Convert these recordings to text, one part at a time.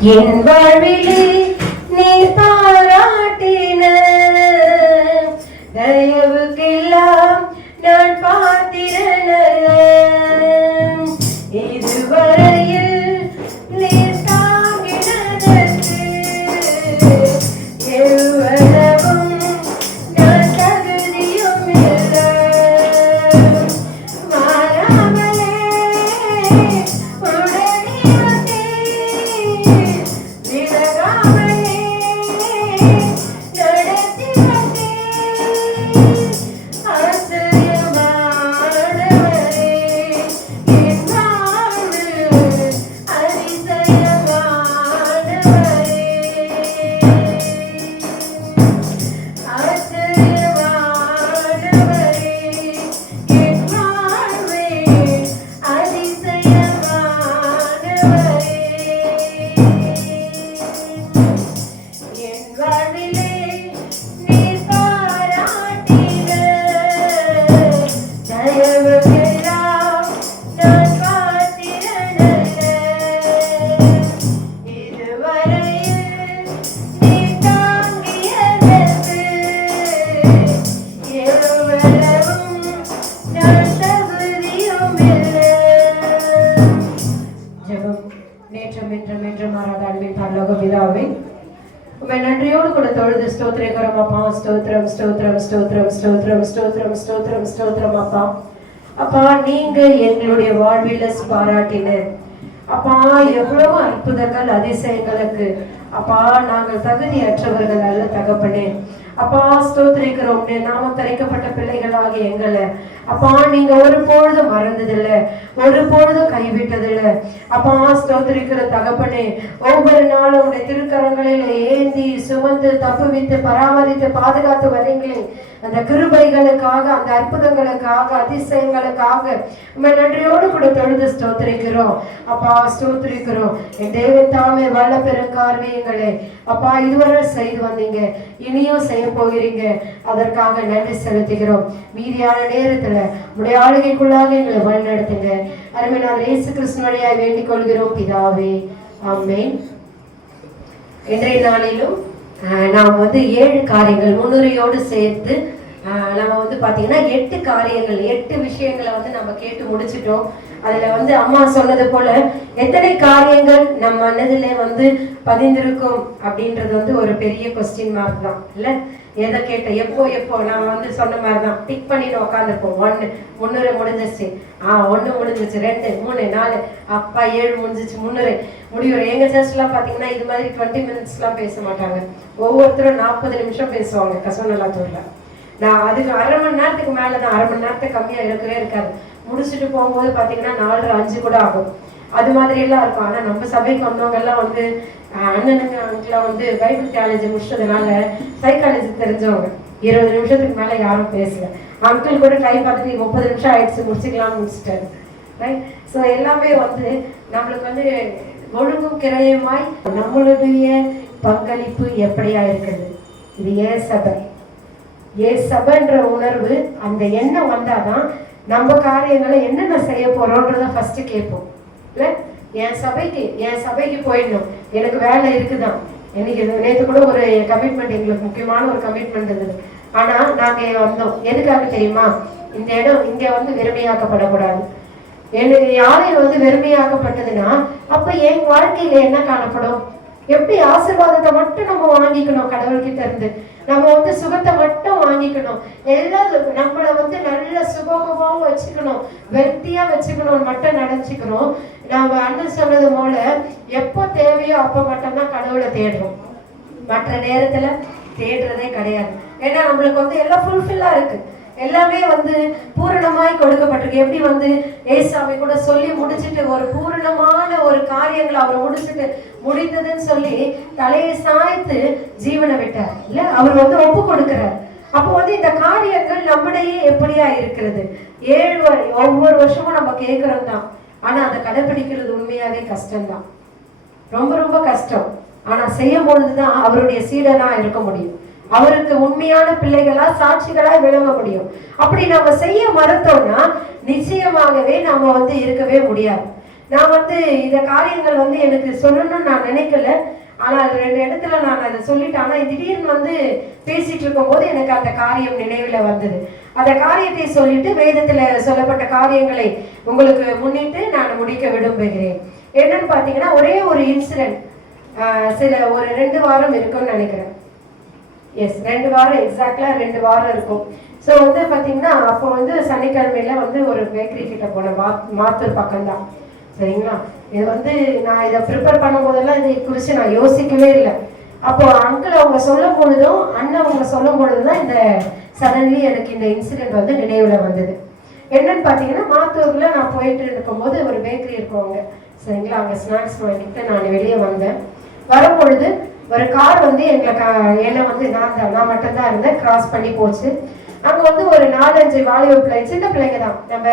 என் வாழ்விலே அப்பா ஸ்தோத்திரம் ஸ்தோத்திரம் ஸ்தோத்திரம் ஸ்தோத்திரம் ஸ்தோத்திரம் ஸ்தோத்திரம் ஸ்தோத்திரம் அப்பா அப்பா நீங்க எங்களுடைய வாழ்வில பாராட்டின அப்பா எவ்வளவு அற்புதங்கள் அதிசயங்களுக்கு. அப்பா நாங்கள் தகுதியற்றவர்கள் அல்ல தகப்பனே. அப்பா ஸ்தோத்திரிக்கிறோம். நாம தரைக்கப்பட்ட பிள்ளைகளாக எங்களை. அப்பா நீங்க ஒரு பொழுதும் மறந்ததில்ல. ஒரு பொழுதும் கைவிட்டதில்ல. அப்பா ஸ்தோத்திரிக்கிற தகப்பனே ஒவ்வொரு நாளும் உடைய திருக்கரங்களில் ஏந்தி சுமந்து தப்புவித்து பராமரித்து பாதுகாத்து வரீங்களே அந்த கிருபைகளுக்காக அந்த அற்புதங்களுக்காக அதிசயங்களுக்காக உண்மை நன்றியோடு கூட தொழுது ஸ்தோத்திரிக்கிறோம். அப்பா ஸ்தோத்திரிக்கிறோம். என் தேவன் தாமே வல்ல பெருங்கார்வியங்களே அப்பா இதுவரை செய்து வந்தீங்க. இனியும் செய்ய போகிறீங்க. அதற்காக நன்றி செலுத்துகிறோம். மீதியான நேரத்துல உடைய ஆளுகைக்குள்ளாக எங்களை வழிநடத்துங்க நான் இயேசு கிருஷ்ணனுடையாய் வேண்டிக் கொள்கிறோம். பிதாவே ஆமேன். இன்றைய நாளிலும் நாம் வந்து ஏழு காரியங்கள் முன்னுரையோடு சேர்த்து ஆஹ், நம்ம வந்து பாத்தீங்கன்னா எட்டு காரியங்கள் எட்டு விஷயங்களை வந்து நம்ம கேட்டு முடிச்சிட்டோம். அதுல வந்து அம்மா சொன்னது போல எத்தனை காரியங்கள் நம் மனதில வந்து பதிந்திருக்கும் அப்படின்றது வந்து ஒரு பெரிய கொஸ்டின் மார்க் தான். இல்ல? எதை கேட்ட எப்போ எப்போ? நான் வந்து சொன்ன மாதிரி தான் டிக் பண்ணிட்டு உட்காந்துருப்போம் ஒன்று முன்னுரை முடிஞ்சிருச்சு. ஆ ஒன்று முடிஞ்சிருச்சு. ரெண்டு மூணு நாலு. அப்பா ஏழு முடிஞ்சிச்சு முன்னுரை முடிவு எங்க சர்ச்லாம் பார்த்தீங்கன்னா இது மாதிரி டுவெண்ட்டி மினிட்ஸ்லாம் பேச மாட்டாங்க. ஒவ்வொருத்தரும் நாற்பது நிமிஷம் பேசுவாங்க கசவநல்லாத்தூர்ல நான் அதுக்கு அரை மணி நேரத்துக்கு மேலே தான் அரை மணி நேரத்துக்கு கம்மியாக இருக்கவே இருக்காது. முடிச்சுட்டு போகும்போது பார்த்தீங்கன்னா நாலரை அஞ்சு கூட ஆகும். அது மாதிரி எல்லாம் இருக்கும். ஆனால் நம்ம சபைக்கு வந்தவங்க எல்லாம் வந்து அஹ், அண்ணனுங்க வந்து பைபிள் காலேஜ் முடிச்சதுனால சைக்காலஜி தெரிஞ்சவங்க. இருபது நிமிஷத்துக்கு மேலே யாரும் பேசல. அங்கிள் கூட டைம் பார்த்துட்டு முப்பது நிமிஷம் ஆயிடுச்சு முடிச்சுக்கலாம்னு முடிச்சிட்டாரு. ரைட் ஸோ எல்லாமே வந்து நம்மளுக்கு வந்து ஒழுங்கும் கிரயமாய் நம்மளுடைய பங்களிப்பு எப்படியா இருக்குது? இது ஏ சபை. ஏ சபைன்ற உணர்வு அந்த எண்ணம் வந்தாதான் நம்ம காரியங்களை என்னென்ன செய்ய போறோன்றத ஃபர்ஸ்ட் கேட்போம். இல்லை? என் சபைக்கு என் சபைக்கு போயிடணும். எனக்கு வேலை இருக்குதான். இன்னைக்கு நேற்று கூட ஒரு கமிட்மெண்ட் எங்களுக்கு முக்கியமான ஒரு கமிட்மெண்ட் இருந்தது ஆனா நாங்க வந்தோம். எதுக்காக தெரியுமா? இந்த இடம் இங்க வந்து வெறுமையாக்கப்படக்கூடாது. எனக்கு யாரும் வந்து வெறுமையாக்கப்பட்டதுன்னா அப்ப என் வாழ்க்கையில என்ன காணப்படும்? எப்படி ஆசீர்வாதத்தை மட்டும் நம்ம வாங்கிக்கணும் கடவுள்கிட்ட இருந்து? நம்ம வந்து சுகத்தை மட்டும் வாங்கிக்கணும். எல்லாரும் நம்மளை வந்து நல்ல சுபமுகமாகவும் வச்சுக்கணும். வெல்த்தியா வச்சுக்கணும்னு மட்டும் நினைச்சுக்கணும் நம்ம அண்ணன் சொன்னது போல எப்போ தேவையோ அப்போ மட்டும்தான் கடவுளை தேடுறோம் மற்ற நேரத்துல தேடுறதே கிடையாது. ஏன்னா நம்மளுக்கு வந்து எல்லாம் ஃபுல்ஃபில்லா இருக்கு. எல்லாமே வந்து பூரணமாய் கொடுக்கப்பட்டிருக்கு. எப்படி வந்து ஏசாமி கூட சொல்லி முடிச்சுட்டு ஒரு பூரணமான ஒரு காரியங்களை அவர் முடிச்சுட்டு முடிந்ததுன்னு சொல்லி தலையை சாய்த்து ஜீவனை விட்டார். இல்ல அவர் வந்து ஒப்பு கொடுக்கிறார். அப்போ வந்து இந்த காரியங்கள் நம்முடைய எப்படியா இருக்கிறது? ஏழு வரை ஒவ்வொரு வருஷமும் நம்ம கேட்கறோம் தான் ஆனா அதை கடைபிடிக்கிறது உண்மையாவே கஷ்டம்தான். ரொம்ப ரொம்ப கஷ்டம். ஆனா செய்யும் பொழுதுதான் அவருடைய சீடனா இருக்க முடியும். அவருக்கு உண்மையான பிள்ளைகளா சாட்சிகளா விளங்க முடியும். அப்படி நம்ம செய்ய மறுத்தோம்னா நிச்சயமாகவே நாம வந்து இருக்கவே முடியாது. நான் வந்து இந்த காரியங்கள் வந்து எனக்கு சொல்லணும்னு நான் நினைக்கல. ஆனால் ரெண்டு இடத்துல நான் அதை சொல்லிட்டேன். ஆனால் திடீர்னு வந்து பேசிட்டு இருக்கும்போது எனக்கு அந்த காரியம் நினைவில் வந்தது. அந்த காரியத்தை சொல்லிட்டு வேதத்தில் சொல்லப்பட்ட காரியங்களை உங்களுக்கு முன்னிட்டு நான் முடிக்க விரும்புகிறேன். என்னன்னு பார்த்தீங்கன்னா ஒரே ஒரு இன்சிடென்ட் சில ஒரு ரெண்டு வாரம் இருக்கும்னு நினைக்கிறேன். எஸ் ரெண்டு வாரம் எக்ஸாக்டா ரெண்டு வாரம் இருக்கும். ஸோ வந்து பார்த்தீங்கன்னா அப்போ வந்து சனிக்கிழமையில வந்து ஒரு பேக்கரி கிட்ட போனேன். மா மாத்தூர் பக்கம்தான். சரிங்களா? இது வந்து நான் இதை ப்ரிப்பேர் பண்ணும்போதெல்லாம் இதை குறித்து நான் யோசிக்கவே இல்லை. அப்போ அங்கிள் அவங்க சொல்லும் பொழுதும் அண்ணன் அவங்க சொல்லும் தான் இந்த சடன்லி எனக்கு இந்த இன்சிடென்ட் வந்து நினைவில் வந்தது. என்னன்னு பார்த்தீங்கன்னா மாத்தூரில் நான் போயிட்டு இருக்கும்போது ஒரு பேக்கரி இருக்கும் அங்கே. சரிங்களா? அங்கே ஸ்நாக்ஸ் வாங்கிட்டு நான் வெளியே வந்தேன். வரும்பொழுது ஒரு கார் வந்து எங்களை க- என்னை வந்து நான் தான் நான் மட்டும்தான் இருந்தேன். கிராஸ் பண்ணி போச்சு. அங்கே வந்து ஒரு நாலஞ்சு வாலிப பிள்ளை சின்ன பிள்ளைங்க தான். நம்ம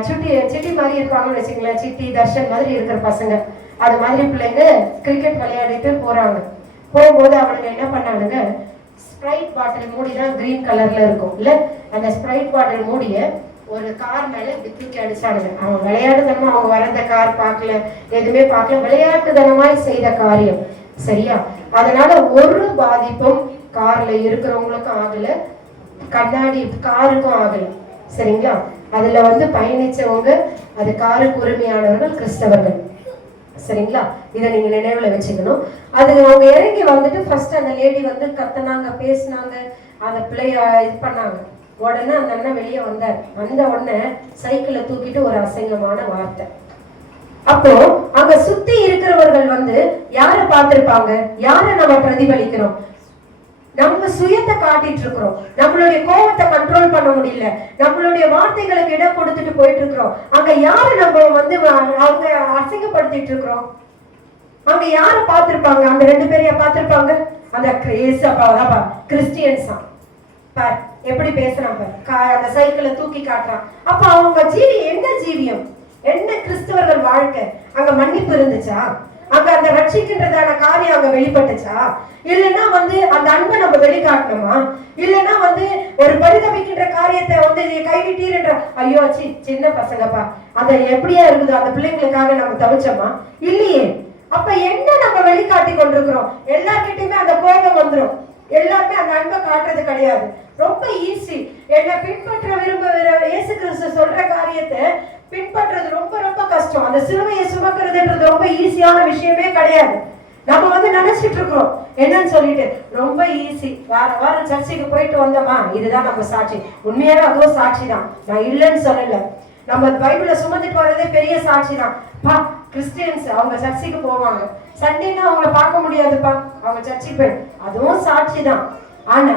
சுட்டி சிட்டி மாதிரி இருப்பாங்கன்னு வச்சுங்களேன் சிட்டி தர்ஷன் மாதிரி இருக்கிற பசங்க. அது மாதிரி பிள்ளைங்க கிரிக்கெட் விளையாடிட்டு போறாங்க. போகும்போது அவனுங்க என்ன பண்ணானுங்க? ஸ்ப்ரைட் பாட்டில் மூடி தான் கிரீன் கலர்ல இருக்கும். இல்ல அந்த ஸ்ப்ரைட் பாட்டில் மூடிய ஒரு கார் மேல இப்படி தூக்கி அடிச்சானுங்க. அவன் விளையாட்டுத்தனமா அவங்க வளர்ந்த கார் பார்க்கல எதுவுமே பார்க்கல. விளையாட்டுத்தனமாய் செய்த காரியம். சரியா? அதனால ஒரு பாதிப்பும் கார்ல இருக்கிறவங்களுக்கும் ஆகல. கண்ணாடி காருக்கும் ஆகல. சரிங்களா? அதுல வந்து பயணிச்சவங்க அது காருக்கு உரிமையானவர்கள் கிறிஸ்தவர்கள். சரிங்களா? இதை நீங்க நினைவுல வச்சுக்கணும். அது அவங்க இறங்கி வந்துட்டு ஃபர்ஸ்ட் அந்த லேடி வந்து கத்துனாங்க பேசினாங்க அந்த பிள்ளைய இது பண்ணாங்க. உடனே அந்த அண்ணன் வெளியே வந்தார். வந்த உடனே சைக்கிளை தூக்கிட்டு ஒரு அசிங்கமான வார்த்தை. அப்போ அங்க சுத்தி இருக்கிறவர்கள் வந்து யார பார்த்திருப்பாங்க? யார நம்ம பிரதிபலிக்கிறோம்? நம்ம சுயத்தை காட்டிட்டு இருக்கிறோம் நம்மளுடைய கோபத்தை கண்ட்ரோல் பண்ண முடியல. நம்மளுடைய வார்த்தைகளுக்கு இடம் கொடுத்துட்டு போயிட்டு இருக்கிறோம் அங்க யாரை நம்ம வந்து அவங்க அசிங்கப்படுத்திட்டு இருக்கிறோம் அங்க யார பார்த்திருப்பாங்க? அந்த ரெண்டு பேரைய பார்த்திருப்பாங்க? அந்த ஏசப்பாவா கிறிஸ்டியன்ஸா பார் எப்படி பேசுறான் பார்? அந்த சைக்கிளை தூக்கி காட்டுறான். அப்ப அவங்க ஜீவி என்ன ஜீவியம்? என்ன கிறிஸ்தவர்கள் வாழ்க்கை? அங்க மன்னிப்பு இருந்துச்சா? அங்க அந்த ரட்சிக்கின்றதான காரியம் அங்க வெளிப்பட்டுச்சா? இல்லைன்னா வந்து அந்த அன்பை நம்ம வெளிக்காட்டணுமா? இல்லைன்னா வந்து ஒரு பரிதவிக்கின்ற காரியத்தை வந்து நீ கைவிட்டீர்ன்ற ஐயோ சி சின்ன பசங்கப்பா. அத எப்படியா இருக்குது? அந்த பிள்ளைங்களுக்காக நம்ம தவிச்சோமா? இல்லையே. அப்ப என்ன நம்ம வெளிக்காட்டி கொண்டிருக்கிறோம்? எல்லார்கிட்டயுமே அந்த கோபம் வந்துரும். எல்லாருமே அந்த அன்பை காட்டுறது கிடையாது. ரொம்ப ஈஸி என்னை பின்பற்ற விரும்புகிற இயேசு கிறிஸ்து சொல்ற காரியத்தை பின்பற்றது ரொம்ப ரொம்ப கஷ்டம். அந்த சிலுவையை சுமக்கிறதுன்றது ரொம்ப ஈஸியான விஷயமே கிடையாது. நம்ம வந்து நினைச்சிட்டு இருக்கிறோம். என்னன்னு சொல்லிட்டு ரொம்ப ஈஸி. வார வாரம் சர்ச்சைக்கு போயிட்டு வந்தோமா? இதுதான் நம்ம சாட்சி. உண்மையாவே அதுவும் சாட்சி தான் நான் இல்லைன்னு சொல்லல. நம்ம பைபிளை சுமந்துட்டு வர்றதே பெரிய சாட்சி தான் பா கிறிஸ்டியன்ஸ் அவங்க சர்ச்சைக்கு போவாங்க. சண்டேன்னா அவங்கள பார்க்க முடியாதுப்பா. அவங்க சர்ச்சைக்கு போய். அதுவும் சாட்சி தான் ஆனா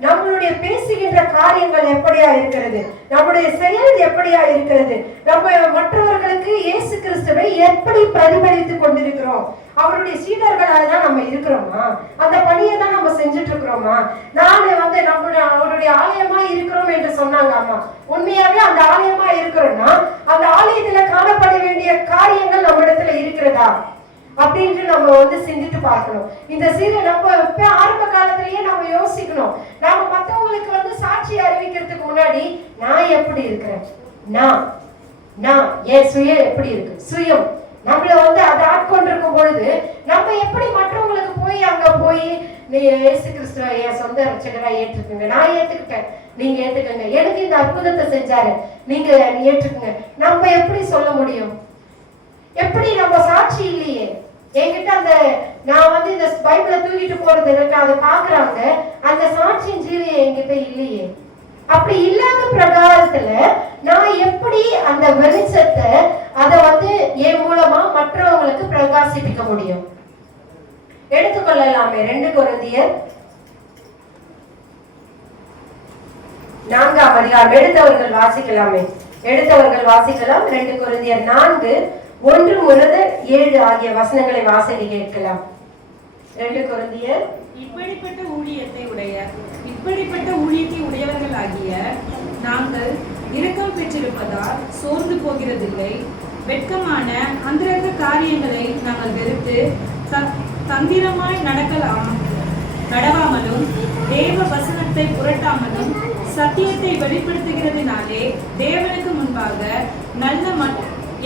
நம்மளுடைய பேசுகின்ற காரியங்கள் எப்படியா இருக்கிறது? நம்முடைய செயல் எப்படியா இருக்கிறது? நம்ம மற்றவர்களுக்கு இயேசு கிறிஸ்துவை எப்படி பிரதிபலித்துக் கொண்டிருக்கிறோம்? அவருடைய சீடர்களாக தான் நம்ம இருக்கிறோமா? அந்த பணியை தான் நம்ம செஞ்சுட்டு இருக்கிறோமா நான் வந்து நம்மளுடைய அவருடைய ஆலயமா இருக்கிறோம் என்று சொன்னாங்க அம்மா. உண்மையாவே அந்த ஆலயமா இருக்கிறோம்னா அந்த ஆலயத்துல காணப்பட வேண்டிய காரியங்கள் நம்ம இடத்துல இருக்கிறதா? அப்படின்ட்டு நம்ம வந்து சிந்தித்து பார்க்கணும். இந்த சீர நம்ம இப்ப ஆரம்ப காலத்திலேயே நம்ம யோசிக்கணும். நாம மத்தவங்களுக்கு வந்து சாட்சி அறிவிக்கிறதுக்கு முன்னாடி நான் எப்படி இருக்கிறேன்? நான். நான். என் சுயம் எப்படி இருக்கு? சுயம். நம்மள வந்து அதை ஆட்கொண்டிருக்கும் பொழுது நம்ம எப்படி மற்றவங்களுக்கு போய் அங்க போய் நீ இயேசு கிறிஸ்துவ என் சொந்த ரட்சகரா ஏற்றுக்குங்க. நான் ஏத்துக்கிட்டேன். நீங்க ஏத்துக்கங்க. எனக்கு இந்த அற்புதத்தை செஞ்சாரு. நீங்க ஏற்றுக்குங்க. நம்ம எப்படி சொல்ல முடியும்? எப்படி நம்ம சாட்சி இல்லையே? என்கிட்ட அந்த நான் வந்து இந்த பைபிள தூக்கிட்டு போறது எனக்கு அதை பாக்குறாங்க அந்த சாட்சியின் ஜீவியம் என்கிட்ட இல்லையே. அப்படி இல்லாத பிரகாரத்துல நான் எப்படி அந்த வெளிச்சத்தை அதை வந்து என் மூலமா மற்றவங்களுக்கு பிரகாசிப்பிக்க முடியும்? எடுத்துக்கொள்ளலாமே. ரெண்டு குருந்தியர் நான்காம் அதிகாரம். எடுத்தவர்கள் வாசிக்கலாமே. எடுத்தவர்கள் வாசிக்கலாம். ரெண்டு குருந்தியர் நான்கு. ஒன்று முதல் ஏழு ஆகிய வசனங்களை வாசனை கேட்கலாம். ரெண்டு குழந்தைய இப்படிப்பட்ட ஊழியத்தை உடைய இப்படிப்பட்ட ஊழியத்தை உடையவர்களாகிய நாங்கள் இரக்கம் பெற்றிருப்பதால் சோர்ந்து போகிறதில்லை. வெட்கமான அந்தரங்க காரியங்களை நாங்கள் வெறுத்து தந்திரமாய் நடக்கலாம் நடவாமலும் தேவ வசனத்தை புரட்டாமலும் சத்தியத்தை வெளிப்படுத்துகிறதுனாலே தேவனுக்கு முன்பாக நல்ல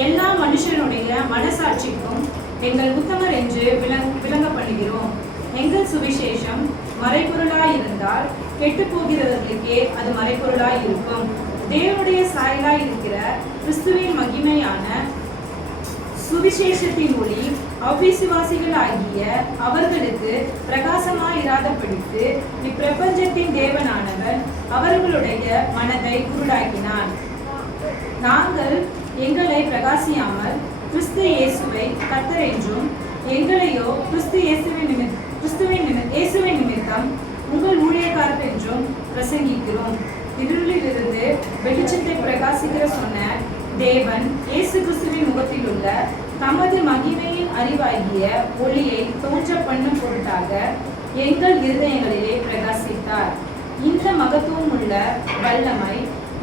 எல்லா மனுஷனுடைய மனசாட்சிக்கும் எங்கள் உத்தமர் என்று விளங் விளங்கப்படுகிறோம். எங்கள் சுவிசேஷம் மறைபொருளாய் இருந்தால் கெட்டு போகிறவர்களுக்கே அது மறைபொருளாய் இருக்கும் தேவனுடைய சாயலாய் இருக்கிற கிறிஸ்துவின் மகிமையான சுவிசேஷத்தின் ஒளி அவ்விசுவாசிகளாகிய அவர்களுக்கு பிரகாசமாயிராதபடிக்கு இப்பிரபஞ்சத்தின் தேவனானவர் அவர்களுடைய மனதை குருடாக்கினார். நாங்கள் எங்களை பிரகாசியாமல் கிறிஸ்து இயேசுவை கத்தர் என்றும் எங்களையோ கிறிஸ்து இயேசுவின் நிமித் கிறிஸ்துவின் நிமி இயேசுவின் நிமித்தம் உங்கள் ஊழியக்காரர் என்றும் பிரசங்கிக்கிறோம். இருளிலிருந்து வெளிச்சத்தை பிரகாசிக்கிற சொன்ன தேவன் இயேசு கிறிஸ்துவின் முகத்தில் உள்ள தமது மகிமையின் அறிவாகிய ஒளியை தோன்ற பண்ணும் பொருட்டாக எங்கள் இருதயங்களிலே பிரகாசித்தார். இந்த மகத்துவம் உள்ள வல்லமை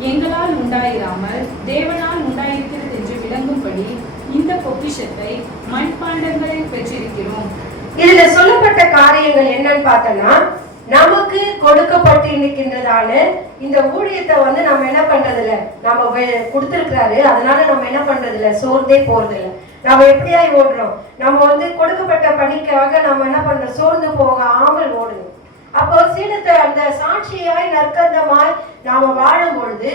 எங்களால் உண்டாயிராமல் தேவனால் உண்டாயிருக்கிறது என்று விளங்கும்படி இந்த பொக்கிஷத்தை மண்பாண்டங்களில் பெற்றிருக்கிறோம். இதுல சொல்லப்பட்ட காரியங்கள் என்னன்னு பார்த்தோம்னா நமக்கு கொடுக்கப்பட்டு இருக்கின்றதான இந்த ஊழியத்தை வந்து நம்ம என்ன பண்றது இல்ல நம்ம வே- அதனால நம்ம என்ன பண்றது இல்ல சோர்ந்தே போறது இல்ல நம்ம எப்படியாய் ஓடுறோம்? நம்ம வந்து கொடுக்கப்பட்ட பணிக்காக நம்ம என்ன பண்றோம்? சோர்ந்து போகாமல் ஓடணும் அப்போ சீனத்தை அந்த சாட்சியாய் நற்கந்தமாய் நாம வாழும் பொழுது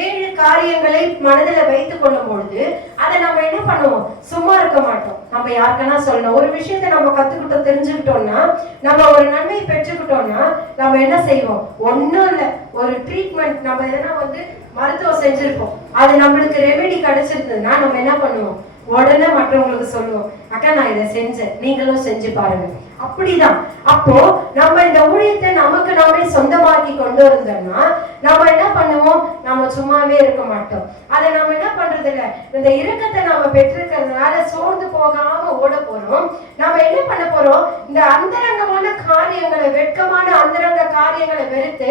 ஏழு காரியங்களை மனதில் வைத்துக் கொள்ளும் பொழுது அதை நம்ம என்ன பண்ணுவோம்? சும்மா இருக்க மாட்டோம். நம்ம யாருக்கன்னா சொல்லணும். ஒரு விஷயத்த நம்ம கத்துக்கிட்டோம் தெரிஞ்சுக்கிட்டோம்னா நம்ம ஒரு நன்மை பெற்றுக்கிட்டோம்னா நம்ம என்ன செய்வோம்? ஒன்றும் இல்லை. ஒரு ட்ரீட்மெண்ட் நம்ம எதனா வந்து மருத்துவம் செஞ்சிருப்போம். அது நம்மளுக்கு ரெமெடி கிடைச்சிருந்ததுன்னா நம்ம என்ன பண்ணுவோம்? உடனே மற்றவங்களுக்கு சொல்லுவோம் அக்கா நான் இதை செஞ்சேன். நீங்களும் செஞ்சு பாருங்க. அப்படிதான். அப்போ நம்ம இந்த ஊழியத்தை நமக்கு நாமே சொந்தமாக்கி கொண்டு வந்தோம்னா நம்ம என்ன பண்ணுவோம்? நம்ம சும்மாவே இருக்க மாட்டோம். அதை நம்ம என்ன பண்றது இல்ல இந்த இறக்கத்தை நம்ம பெற்றிருக்கிறதுனால சோர்ந்து போகாம ஓட போறோம். நம்ம என்ன பண்ண போறோம்? இந்த அந்தரங்கமான காரியங்களை வெட்கமான அந்தரங்க காரியங்களை வெறுத்து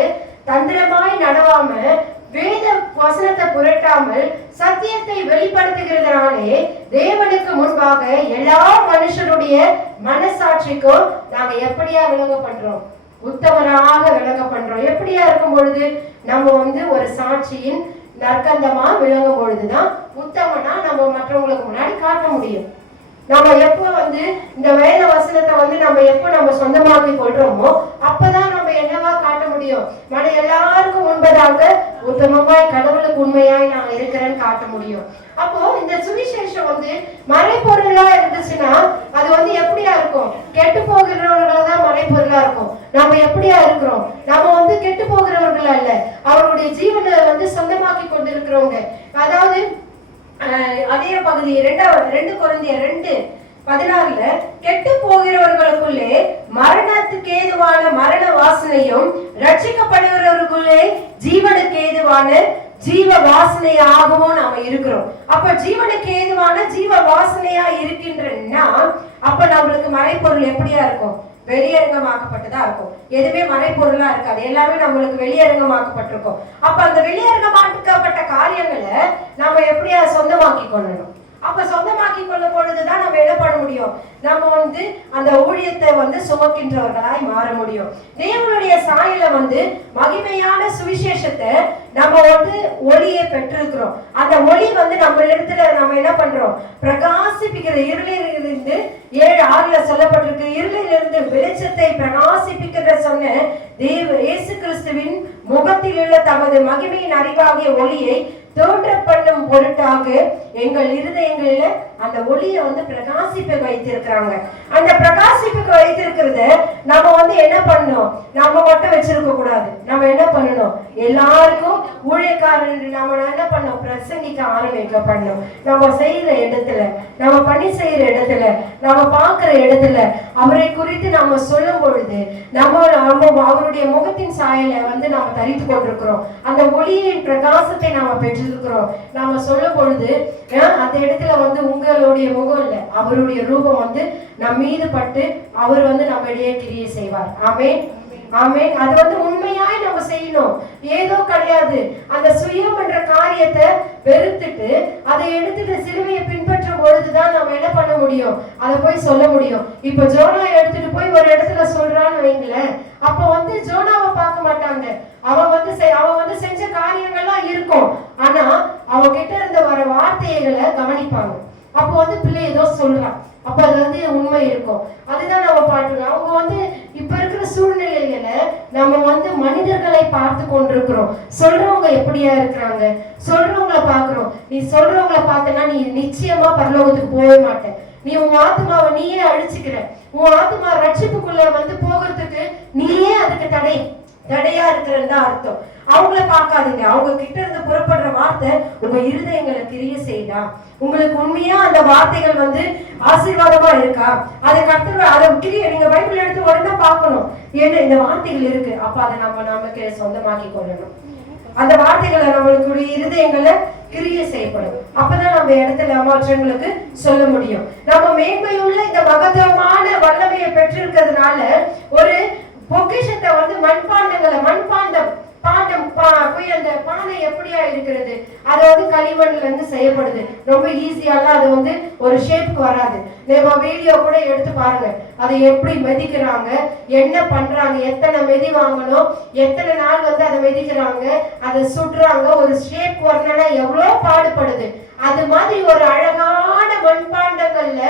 தந்திரமாய் நடவாம வேத வசனத்தை புரட்டாமல் சத்தியத்தை வெளிப்படுத்துகிறதுனாலே தேவனுக்கு முன்பாக எல்லா மனுஷனுடைய மனசாட்சிக்கும் நாங்க எப்படியா விளங்க பண்றோம் உத்தமராக விளங்க பண்றோம் எப்படியா இருக்கும் பொழுது? நம்ம வந்து ஒரு சாட்சியின் நற்கந்தமா விளங்கும் பொழுதுதான் உத்தமனா நம்ம மற்றவங்களுக்கு முன்னாடி காட்ட முடியும். நம்ம எப்போ வந்து இந்த வேத வசனத்தை வந்து நம்ம எப்போ நம்ம சொந்தமாக்கி கொள்றோமோ அப்பதான் நம்ம என்னவா காட்ட முடியும்? மன எல்லாருக்கும் முன்பதாக உத்தமமாய் கடவுளுக்கு உண்மையாய் நான் இருக்கிறேன்னு காட்ட முடியும். அப்போ இந்த சுவிசேஷம் வந்து மறைப்பொருளா இருந்துச்சுன்னா அது வந்து எப்படியா இருக்கும்? கெட்டு போகிறவர்களா தான் மறைப்பொருளா இருக்கும். நம்ம எப்படியா இருக்கிறோம்? நம்ம வந்து கெட்டு போகிறவர்கள் அல்ல. அவருடைய ஜீவனை வந்து சொந்தமாக்கி கொண்டிருக்கிறவங்க. அதாவது அதே பகுதி ரெண்டாவது ரெண்டு குழந்தைய ரெண்டு பதினாறுல கெட்டு போகிறவர்களுக்குள்ளே மரணத்துக்கு ஏதுவான மரண வாசனையும் ரட்சிக்கப்படுகிறவர்களுக்குள்ளே ஜீவனுக்கு ஏதுவான ஜீவ வாசனையாகவும் நாம இருக்கிறோம். அப்ப ஜீவனுக்கு ஏதுவான ஜீவ வாசனையா இருக்கின்றன்னா அப்ப நம்மளுக்கு மறைப்பொருள் எப்படியா இருக்கும்? வெளியரங்கமாக்கப்பட்டதா இருக்கும் எதுவுமே மறைப்பொருளா இருக்காது. எல்லாமே நம்மளுக்கு வெளியரங்கமாக்கப்பட்டிருக்கும். அப்ப அந்த வெளியரங்கமாக்கப்பட்ட காரியங்களை நம்ம எப்படியா சொந்தமாக்கி கொள்ளணும்? அப்ப சொந்தமாக்கி கொள்ளும் பொழுதுதான் நம்ம என்ன பண்ண முடியும். நம்ம வந்து அந்த ஊழியத்தை வந்து சுமக்கின்றவர்களாய் மாற முடியும். தேவனுடைய சாயல வந்து மகிமையான சுவிசேஷத்தை நம்ம வந்து ஒளியை பெற்றிருக்கிறோம். அந்த ஒளி வந்து நம்ம இடத்துல நம்ம என்ன பண்றோம்? பிரகாசிப்பிக்கிற இருளிலிருந்து ஏழு ஆறுல சொல்லப்பட்டிருக்கு. இருளிலிருந்து வெளிச்சத்தை பிரகாசிப்பிக்கிற சொன்ன தேவ இயேசு கிறிஸ்துவின் முகத்தில் உள்ள தமது மகிமையின் அறிவாகிய ஒளியை தோன்ற பண்ணும் பொருட்டாக எங்கள் இருதயங்களில அந்த ஒளியை வந்து பிரகாசிப்பு வைத்திருக்கிறாங்க. அந்த பிரகாசிப்புக்கு வைத்திருக்கிறத நம்ம வந்து என்ன பண்ணணும்? நம்ம மட்டும் வச்சிருக்க கூடாது. நம்ம என்ன பண்ணணும்? எல்லாருக்கும் ஊழியக்காரன் நம்ம என்ன பண்ணோம் பிரசங்கிக்க ஆரம்பிக்க பண்ணணும். நம்ம செய்யற இடத்துல நம்ம பணி செய்யற இடத்துல நம்ம பார்க்கிற இடத்துல அவரை குறித்து நம்ம சொல்லும் பொழுது நம்ம நம்ம அவருடைய முகத்தின் சாயலை வந்து நாம தரித்து கொண்டிருக்கிறோம். அந்த ஒளியின் பிரகாசத்தை நாம பெற்றிருக்கிறோம். நாம சொல்லும் பொழுது அஹ், அந்த இடத்துல வந்து உங்களுடைய முகம் இல்லை அவருடைய ரூபம் வந்து நம் மீது பட்டு அவர் வந்து நம்மிடையே கிரியை செய்வார். ஆமென். ஆமென். அது வந்து உண்மையாய் நம்ம செய்யணும். ஏதோ கிடையாது. அந்த சுயம் என்ற காரியத்தை வெறுத்துட்டு அதை எடுத்துட்டு சிலுவையை பின்பற்றும் பொழுதுதான் நம்ம என்ன பண்ண முடியும்? அதை போய் சொல்ல முடியும். இப்ப ஜோனா எடுத்துட்டு போய் ஒரு இடத்துல சொல்றான்னு வைங்களேன். அப்ப வந்து ஜோனாவை பார்க்க மாட்டாங்க. அவன் வந்து அவன் வந்து செஞ்ச காரியங்கள்லாம் இருக்கும். ஆனா அவன் கிட்ட இருந்து வர வார்த்தைகளை கவனிப்பாங்க. அப்போ வந்து பிள்ளை ஏதோ சொல்றான் அப்ப அது வந்து உண்மை இருக்கும். அதுதான் நம்ம பாட்டு அவங்க வந்து இப்ப இருக்க சூழ்நிலையில நம்ம வந்து மனிதர்களை பார்த்து கொண்டிருக்கிறோம். சொல்றவங்க எப்படியா இருக்கிறாங்க? சொல்றவங்களை பாக்குறோம் நீ சொல்றவங்களை பார்த்தனா நீ நிச்சயமா பரலோகத்துக்கு போகவே மாட்டேன் நீ உன் ஆத்மாவை நீயே அழிச்சுக்கிற. உன் ஆத்மா ரட்சிப்புக்குள்ள வந்து போகிறதுக்கு நீயே அதுக்கு தடை தடையா இருக்கிறன்னு தான் அர்த்தம். அவங்கள பார்க்காதீங்க. அவங்க கிட்ட இருந்து புறப்படுற வார்த்தை உங்க இருதயங்களை கிரிய செய்தா உங்களுக்கு உண்மையா அந்த வார்த்தைகள் வந்து ஆசீர்வாதமா இருக்கா? அதை கத்துற அதை கிரிய நீங்க பைபிள் எடுத்து உடனே பார்க்கணும். ஏன்னா இந்த வார்த்தைகள் இருக்கு. அப்ப அதை நம்ம நமக்கு சொந்தமாக்கி கொள்ளணும். அந்த வார்த்தைகளை நம்மளுக்கு இருதயங்களை கிரிய செய்யப்படும் அப்பதான் நம்ம இடத்துல மாற்றங்களுக்கு சொல்ல முடியும். நம்ம மேன்மையுள்ள இந்த மகத்துவமான வல்லமையை பெற்றிருக்கிறதுனால ஒரு பொக்கிஷத்தை வந்து மண்பாண்டங்களை மண்பாண்ட பாத்திரம் எப்படியா இருக்கிறது? அது வந்து களிமண்ல இருந்து செய்யப்படுது. ரொம்ப ஈஸியாலாம் அது வந்து ஒரு ஷேப்புக்கு வராது. நம்ம வீடியோ கூட எடுத்து பாருங்க. அதை எப்படி மெதிக்கிறாங்க? என்ன பண்றாங்க? எத்தனை மெதி வாங்கணும்? எத்தனை நாள் வந்து அதை மெதிக்கிறாங்க? அதை சுடுறாங்க. ஒரு ஷேப் வரணும்னா எவ்வளோ பாடுபடுது? அது மாதிரி ஒரு அழகான மண்பாண்டங்கள்ல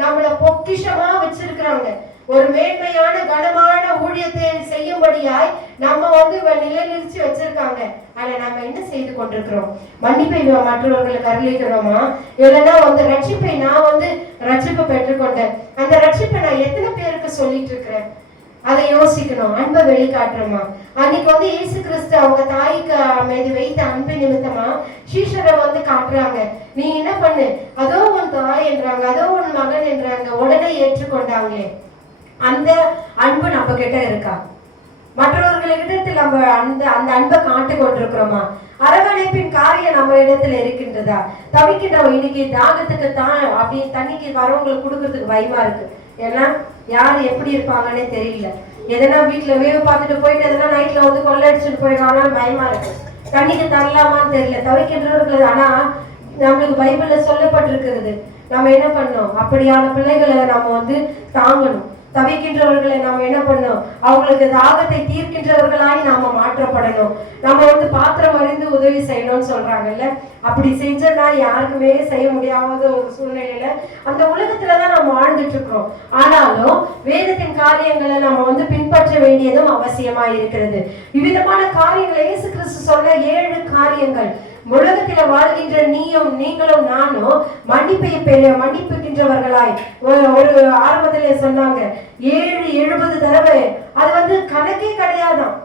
நம்மள பொக்கிஷமா வச்சிருக்கிறாங்க. ஒரு மேன்மையான கனமான ஊழியத்தை செய்யும்படியாய் நம்ம வந்து நிலைநிறுத்தி வச்சிருக்காங்க. ஆனா நம்ம என்ன செய்து கொண்டிருக்கிறோம்? மன்னிப்பை மற்றவர்களுக்கு அருளிக்கிறோமா? இல்லைன்னா வந்து ரட்சிப்பை நான் வந்து ரட்சிப்பை பெற்றுக்கொண்டேன் அந்த ரட்சிப்பை நான் எத்தனை பேருக்கு சொல்லிட்டு இருக்கிறேன்? அதை யோசிக்கணும். அன்பை வெளிக்காட்டுறோமா? அன்னைக்கு வந்து இயேசு கிறிஸ்து அவங்க தாய்க்கு மீது வைத்த அன்பு நிமித்தமா சீஷரை வந்து காட்டுறாங்க. நீ என்ன பண்ணு? அதோ உன் தாய் என்றாங்க அதோ உன் மகன் என்றாங்க உடனே ஏற்றுக்கொண்டாங்களே. அந்த அன்பு நம்ம கிட்ட இருக்கா மற்றவர்களிடத்தில் நம்ம அந்த அந்த அன்பை காட்டு கொண்டிருக்கிறோமா? அரவணைப்பின் காரியம் நம்ம இடத்துல இருக்கின்றதா? தவிக்கின்றோம். இன்னைக்கு தாகத்துக்கு தான் அப்படி தண்ணிக்கு வரவங்களுக்கு கொடுக்கறதுக்கு பயமா இருக்கு. ஏன்னா யார் எப்படி இருப்பாங்கன்னே தெரியல. எதனா வீட்டுல வேவு பார்த்துட்டு போயிட்டு எதனா நைட்ல வந்து கொள்ளடிச்சுட்டு போயிடுவாங்கன்னு பயமா இருக்கு. தண்ணிக்கு தரலாமான்னு தெரியல. தவிக்கின்றவர்கள் ஆனா நம்மளுக்கு பைபிள்ல சொல்லப்பட்டிருக்கிறது. நம்ம என்ன பண்ணோம்? அப்படியான பிள்ளைகளை நம்ம வந்து தாங்கணும். தவிக்கின்றவர்களை நாம் என்ன பண்ணோம் அவங்களுக்கு தாகத்தை தீர்க்கின்றவர்களாய் நாம மாற்றப்படணும். நம்ம வந்து பாத்திரம் அறிந்து உதவி செய்யணும்னு சொல்றாங்கல்ல? அப்படி செஞ்சோம்னா யாருக்குமே செய்ய முடியாத ஒரு சூழ்நிலையில அந்த உலகத்துலதான் நம்ம வாழ்ந்துட்டு இருக்கிறோம் ஆனாலும் வேதத்தின் காரியங்களை நம்ம வந்து பின்பற்ற வேண்டியதும் அவசியமா இருக்கிறது. இவ்விதமான காரியங்களை இயேசு கிறிஸ்து சொன்ன ஏழு காரியங்கள். உலகத்தில் வாழ்கின்ற நீயும் நீங்களும் நானும் மன்னிப்பை பெற மன்னிப்புகின்றவர்களாய் ஒரு- ஒரு ஆரம்பத்திலே சொன்னாங்க ஏழு எழுபது தடவை. அது வந்து கணக்கே கிடையாதான்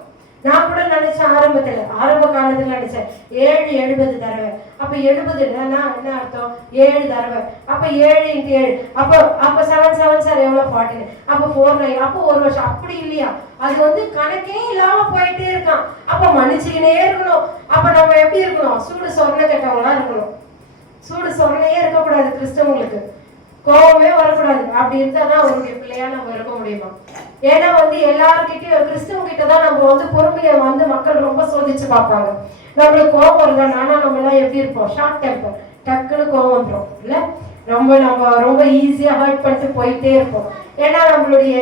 நான் கூட நினைச்சேன் ஆரம்பத்துல ஆரம்ப காலத்துல நினைச்சேன் ஏழு எழுபது தடவை. அப்ப எழுபது என்ன என்ன அர்த்தம்? ஏழு தடவை. அப்ப ஏழு இன்ட்டு ஏழு. அப்ப அப்ப செவன் செவன் சார் எவ்வளவு? ஃபார்ட்டி அப்ப ஃபோர் நைன் அப்ப ஒரு வருஷம். அப்படி இல்லையா? அது வந்து கணக்கே இல்லாம போயிட்டே இருக்கான். அப்ப மன்னிச்சுக்கினே இருக்கணும். அப்ப நம்ம எப்படி இருக்கணும்? சூடு சொர்ண கெட்டவங்களா இருக்கணும். சூடு சொரணையே இருக்கக்கூடாது கிறிஸ்தவங்களுக்கு. கோபமே வரக்கூடாது. அப்படி இருந்தாதான் அவருடைய பிள்ளையா நம்ம இருக்க முடியுமா? ஏன்னா வந்து எல்லார்கிட்டயும் கிறிஸ்துவ கிட்ட தான் நம்ம வந்து பொறுமையை வந்து மக்கள் ரொம்ப சோதிச்சு பார்ப்பாங்க. நம்மளுக்கு கோபம் வருதான் ஆனா நம்ம எல்லாம் எப்படி இருப்போம்? ஷார்ட் டெம்பர் டக்குன்னு கோபம் வந்துடும் இல்ல? ரொம்ப நம்ம ரொம்ப ஈஸியா ஹர்ட் பண்ணிட்டு போயிட்டே இருப்போம். ஏன்னா நம்மளுடைய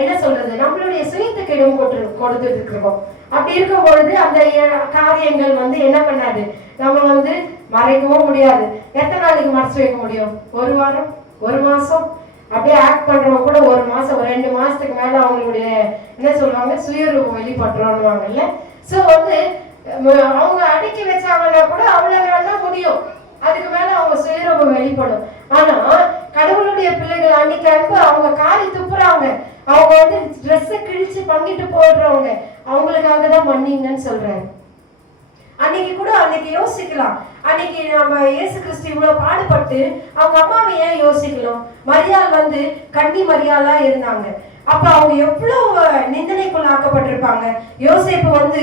என்ன சொல்றது? நம்மளுடைய சுயத்துக்கு இடம் கொட்டு கொடுத்துட்டு இருக்கிறோம் அப்படி இருக்கும் பொழுது அந்த காரியங்கள் வந்து என்ன பண்ணாது? நம்ம வந்து மறைக்கவும் முடியாது. எத்தனை நாளைக்கு மறைச்சு வைக்க முடியும்? ஒரு வாரம்? ஒரு மாசம்? அப்படியே ஆக்ட் பண்றவங்க கூட ஒரு மாசம் ஒரு ரெண்டு மாசத்துக்கு மேல அவங்களுடைய என்ன சொல்லுவாங்க சுயரூபம் வெளிப்படுறோன்னுவாங்கல்ல சோ வந்து அவங்க அடுக்கி வச்சாங்கன்னா கூட அவ்வளவு நாள் தான் முடியும். அதுக்கு மேல அவங்க சுயரூபம் வெளிப்படும். ஆனா கடவுளுடைய பிள்ளைகள் அன்னைக்கு அன்பு அவங்க காரி துப்புறாங்க. அவங்க வந்து ட்ரெஸ்ஸை கிழிச்சு பங்கிட்டு போடுறவங்க அவங்களுக்காக தான் பண்ணீங்கன்னு சொல்கிறாங்க அன்னைக்கு கூட அன்னைக்கு யோசிக்கலாம். அன்னைக்கு நம்ம இயேசு கிறிஸ்து இவ்வளவு பாடுபட்டு அவங்க அம்மாவை ஏன் யோசிக்கலாம் மரியாள் வந்து கன்னி மரியாளா இருந்தாங்க. அப்ப அவங்க எவ்வளவு நிந்தனைக்குள்ளாக்கப்பட்டிருப்பாங்க யோசிப்பு வந்து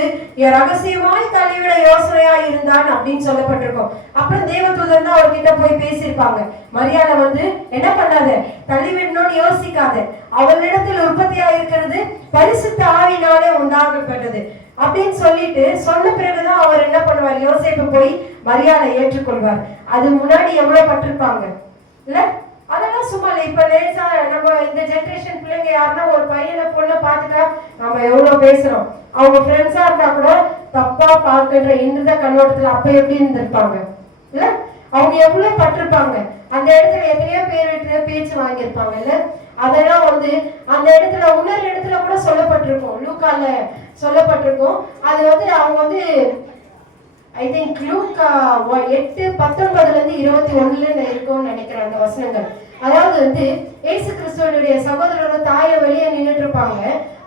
ரகசியமாய் தலைவிட யோசனையா இருந்தான் அப்படின்னு சொல்லப்பட்டிருக்கோம். அப்புறம் தேவதூதன் தான் அவர்கிட்ட போய் பேசியிருப்பாங்க. மரியாதை வந்து என்ன பண்ணாத? தள்ளிவிடணும்னு யோசிக்காத. அவளிடத்தில் உற்பத்தியா இருக்கிறது பரிசுத்த ஆவினாலே உண்டாகப்பட்டது அப்படின்னு சொல்லிட்டு சொன்ன பிறகுதான் அவர் என்ன பண்ணுவார்? யோசிப்பு போய் மரியாதை ஏற்றுக்கொள்வார். அது முன்னாடி எவ்வளவு பட்டிருப்பாங்க? இல்ல? அதெல்லாம் சும்மா இல்லை. இப்ப லேசா நம்ம இந்த ஜெனரேஷன் பிள்ளைங்க யாருன்னா ஒரு பையனை பொண்ணை பார்த்துட்டா நம்ம எவ்வளவு பேசுறோம்? அவங்க ஃப்ரெண்ட்ஸா இருந்தா கூட தப்பா பார்க்கின்ற இந்த கண்ணோட்டத்துல அப்ப எப்படி இருந்திருப்பாங்க? இல்ல? அவங்க எவ்வளவு பட்டிருப்பாங்க? அந்த இடத்துல எத்தனையோ பேர் வீட்டுல பேச்சு வாங்கியிருப்பாங்க இல்ல? அதெல்லாம் வந்து அந்த இடத்துல இன்னொரு இடத்துல கூட சொல்லப்பட்டிருக்கும். லூக்கால சொல்லப்பட்டிருக்கும். அது வந்து அவங்க வந்து ஐ திங்க் லூக் எட்டு பத்தொன்பதுல இருந்து இருபத்தி ஒண்ணுல இருக்கும்னு நினைக்கிறேன் அந்த வசனங்கள். அதாவது வந்து இயேசு கிறிஸ்துவனுடைய சகோதரரோட தாயை வெளியே நின்றுட்டு இருப்பாங்க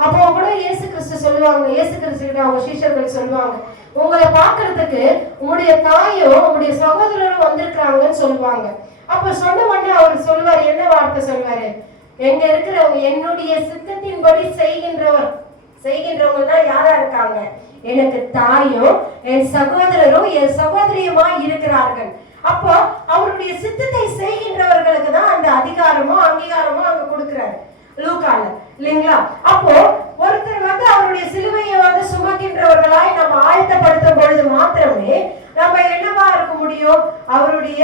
அப்போ கூட இயேசு கிறிஸ்து சொல்லுவாங்க. இயேசு கிறிஸ்து கிட்ட அவங்க சீஷர்கள் சொல்லுவாங்க. உங்களை பார்க்கறதுக்கு உங்களுடைய தாயும் உங்களுடைய சகோதரரும் வந்திருக்கிறாங்கன்னு சொல்லுவாங்க. அப்ப சொன்ன உடனே அவர் சொல்லுவார் என்ன வார்த்தை சொல்வாரு எங்க இருக்கிறவங்க என்னுடைய சித்தத்தின்படி செய்கின்றவர். செய்கின்றவங்க தான் யாரா இருக்காங்க? எனக்கு தாயும் என் சகோதரரும் என் சகோதரியுமா இருக்கிறார்கள். அப்போ அவருடைய சித்தத்தை செய்கின்றவர்களுக்கு தான் அந்த அதிகாரமும் அங்கீகாரமும் அங்க கொடுக்கிறாரு. லூக்கால. இல்லைங்களா? அப்போ ஒருத்தர் வந்து அவருடைய சிலுவையை வந்து சுமக்கின்றவர்களாய் நம்ம ஆயத்தப்படுத்தும் பொழுது மாத்திரமே நம்ம என்னவா இருக்க முடியும்? அவருடைய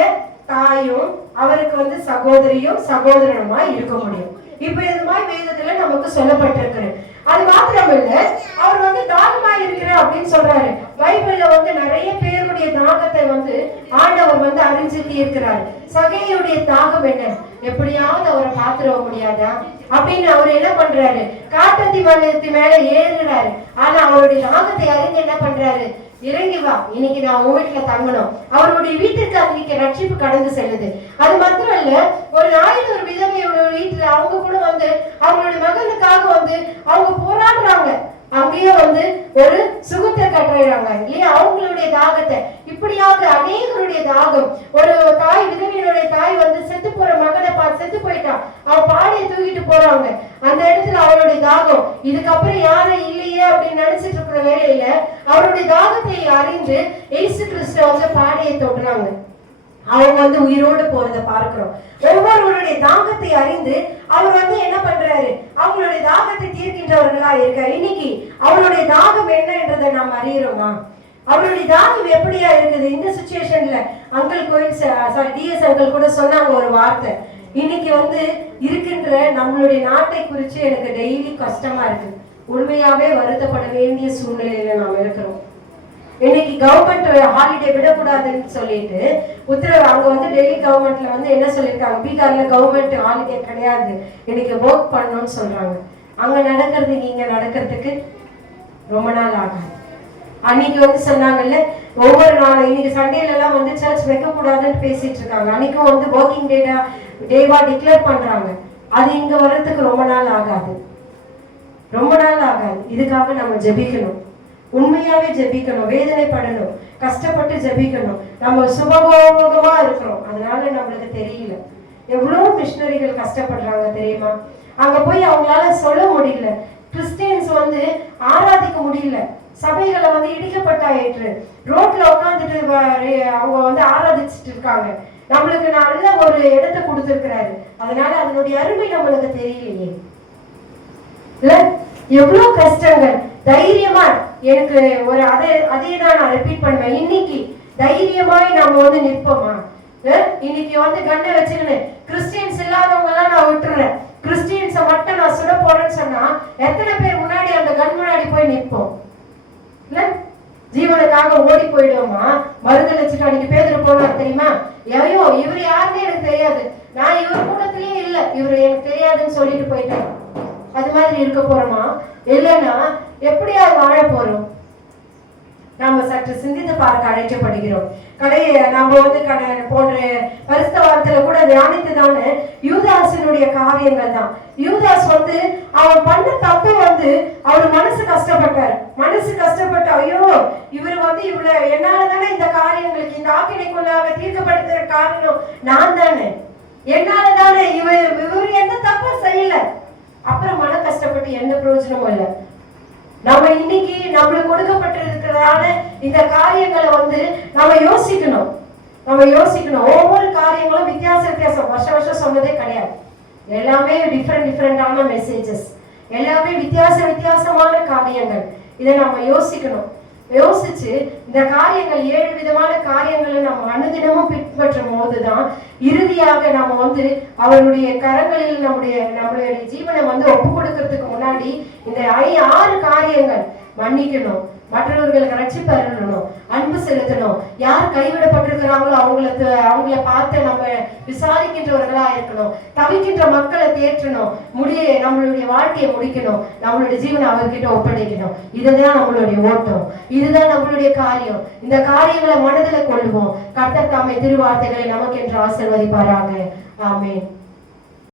தாயும் அவருக்கு வந்து சகோதரியும் சகோதரனுமா இருக்க முடியும். இப்ப இது மாதிரி வேதத்துல நமக்கு சொல்லப்பட்டிருக்கு அது மாத்திரம் இல்ல அவர் வந்து தாகமா இருக்கிறேன் அப்படின்னு சொல்றாரு. பைபிள்ல வந்து நிறைய பேருடைய தாகத்தை வந்து ஆண்டவர் வந்து அறிஞ்சு இருக்கிறார் சகையுடைய தாகம் என்ன? எப்படியாவது அவரை பாத்துருவ முடியாதா? அப்படின்னு அவர் என்ன பண்றாரு? காட்டத்தி மண்டலத்து மேல ஏறுறாரு. ஆனா அவருடைய தாகத்தை அறிஞ்சு என்ன பண்றாரு? இறங்கி வா. இன்னைக்கு நான் உன் வீட்டுல தங்கணும். அவருடைய வீட்டிற்கு அன்னைக்கு ரட்சிப்பு கடந்து செல்லுது. அது மாத்திரம் இல்ல ஒரு நாயில் ஒரு விதவையோட வீட்டுல அவங்க கூட வந்து அவங்களுடைய மகனுக்காக வந்து அவங்க போராடுறாங்க. அங்கேயே வந்து ஒரு சுகத்தை கட்டுறாங்க இல்லையா? அவங்களுடைய தாகத்தை. இப்படியாக அநேகருடைய தாகம். ஒரு தாய் விதவையினுடைய தாய் வந்து செத்து போற மகனை பார்த்து செத்து போயிட்டான் அவன் பாடியை தூக்கிட்டு போறாங்க. அந்த இடத்துல அவளுடைய தாகம். இதுக்கப்புறம் யாரும் இல்லையே அப்படின்னு நினைச்சிட்டு இருக்கிற வேலையில அவருடைய தாகத்தை அறிந்து இயேசு கிறிஸ்து வந்து பாடியை தொடுறாங்க. அவங்க வந்து உயிரோடு போறதை பார்க்கிறோம். ஒவ்வொருவருடைய தாகத்தை அறிந்து அவர் வந்து என்ன பண்றாரு? அவங்களுடைய தாகத்தை தீர்க்கின்றவர்களா இருக்காரு. இன்னைக்கு அவருடைய தாகம் என்ன என்றதை நாம் அறியிறோமா? அவருடைய தாகம் எப்படியா இருக்குது? இந்த சுச்சுவேஷன்ல அங்கிள் கோயில் சாரி டிஎஸ் அங்கிள் கூட சொன்னாங்க ஒரு வார்த்தை. இன்னைக்கு வந்து இருக்கின்ற நம்மளுடைய நாட்டை குறித்து எனக்கு டெய்லி கஷ்டமா இருக்கு. உண்மையாவே வருத்தப்பட வேண்டிய சூழ்நிலையில நாம் இருக்கிறோம். இன்னைக்கு கவர்மெண்ட் ஹாலிடே விடக்கூடாதுன்னு சொல்லிட்டு உத்தரவு அவங்க வந்து டெல்லி கவர்மெண்ட்ல வந்து என்ன சொல்லியிருக்காங்க? பீகார்ல கவர்மெண்ட் ஆளுகை கிடையாது. இன்னைக்கு ஒர்க் பண்ணணும்னு சொல்றாங்க. அங்க நடக்கிறது இங்க நடக்கிறதுக்கு ரொம்ப நாள் ஆகாது. அன்னைக்கு வந்து சொன்னாங்கல்ல ஒவ்வொரு நாளும் இன்னைக்கு சண்டேல எல்லாம் வந்து சர்ச் வைக்க கூடாதுன்னு பேசிட்டு இருக்காங்க. அன்னைக்கும் வந்து ஒர்க்கிங் டேட்டா டேவா டிக்ளேர் பண்றாங்க. அது இங்க வர்றதுக்கு ரொம்ப நாள் ஆகாது. ரொம்ப நாள் ஆகாது. இதுக்காக நம்ம ஜெபிக்கணும். உண்மையாவே ஜபிக்கணும் வேதனைப்படணும் கஷ்டப்பட்டு ஜெபிக்கணும். நம்ம சுபபோகமா இருக்கிறோம். அதனால நம்மளுக்கு தெரியல. எவ்வளவு மிஷினரிகள் கஷ்டப்படுறாங்க தெரியுமா? அங்க போய் அவங்களால சொல்ல முடியல. கிறிஸ்டியன்ஸ் வந்து ஆராதிக்க முடியல. சபைகளை வந்து இடிக்கப்பட்டாயிற்று. ரோட்ல உட்காந்துட்டு அவங்க வந்து ஆராதிச்சுட்டு இருக்காங்க. நம்மளுக்கு நல்ல ஒரு இடத்தை கொடுத்திருக்கிறாரு. அதனால அதனுடைய அருமை நம்மளுக்கு தெரியலையே. இல்ல? எவ்வளவு கஷ்டங்கள். தைரியமா எனக்கு ஒரு அதை அதே தான் நான் ரிப்பீட் பண்ணுவேன். இன்னைக்கு தைரியமாய் நம்ம வந்து நிற்போமா? இன்னைக்கு வந்து கண்ணை வச்சுக்கின்னு கிறிஸ்டியன்ஸ் இல்லாதவங்க எல்லாம் நான் விட்டுறேன். கிறிஸ்டியன்ஸை மட்டும் நான் சுட போறேன்னு சொன்னா எத்தனை பேர் முன்னாடி அந்த கண் முன்னாடி போய் நிற்போம்? இல்ல? ஜீவனுக்காக ஓடி போயிடுவோமா? மறுதளிச்சுட்டு அன்னைக்கு பேதர் போனார் தெரியுமா? ஐயோ இவர் யாருன்னு எனக்கு தெரியாது. நான் இவர் கூடத்துலயும் இல்ல. இவர் எனக்கு தெரியாதுன்னு சொல்லிட்டு போயிட்டேன் அது மாதிரி இருக்க போறோமா? இல்லைன்னா எப்படியா வாழ போறோம்? நாம சற்று சிந்தித்து பார்க்க அழைக்கப்படுகிறோம். கடை நம்ம வந்து கடை போன்ற பரிசுத்த வாரத்துல கூட தியானித்துதானே யூதாசனுடைய காரியங்கள் தான். யூதாஸ் வந்து அவன் பண்ண தப்பு வந்து அவர் மனசு கஷ்டப்பட்டார். மனசு கஷ்டப்பட்டு ஐயோ இவர் வந்து இவ்வளவு என்னால தானே இந்த காரியங்களுக்கு இந்த ஆக்கினைக்குள்ளாக தீர்க்கப்படுத்துற காரணம் நான் தானே. என்னால தானே இவர் இவர் எந்த தப்பும் செய்யல. அப்புறம் மன பிரயோஜனமும் இல்லை. நம்ம இன்னைக்கு நம்மளுக்கு கொடுக்கப்பட்டிருக்கிறதான இந்த காரியங்களை வந்து நம்ம யோசிக்கணும். நம்ம யோசிக்கணும். ஒவ்வொரு காரியங்களும் வித்தியாச வித்தியாசம். வருஷம் வருஷம் சொன்னதே கிடையாது. எல்லாமே டிஃப்ரெண்ட் டிஃப்ரெண்டான மெசேஜஸ் எல்லாமே வித்தியாச வித்தியாசமான காரியங்கள். இதை நம்ம யோசிக்கணும். யோசிச்சு இந்த காரியங்கள் ஏழு விதமான காரியங்களை நம்ம அனுதினமும் பின்பற்றும் போதுதான். இறுதியாக நம்ம வந்து அவருடைய கரங்களில் நம்முடைய நம்மளுடைய ஜீவனை வந்து ஒப்பு கொடுக்கறதுக்கு முன்னாடி இந்த ஐ ஆறு காரியங்கள் மன்னிக்கணும். மற்றவர்களுக்கு ரட்சிப்பு அருளணும் அன்பு செலுத்தணும். யார் கைவிடப்பட்டிருக்கிறாங்களோ அவங்களுக்கு அவங்கள பார்த்து நம்ம விசாரிக்கின்றவர்களா இருக்கணும். தவிக்கின்ற மக்களை தேற்றணும். முடிய நம்மளுடைய வாழ்க்கையை முடிக்கணும். நம்மளுடைய ஜீவனை அவர்கிட்ட ஒப்படைக்கணும். இதுதான் நம்மளுடைய ஓட்டம். இதுதான் நம்மளுடைய காரியம். இந்த காரியங்களை மனதில் கொள்வோம். கர்த்தர் தாமை திருவார்த்தைகளை நமக்கு என்று ஆசிர்வதிப்பாராங்க ஆமேன்.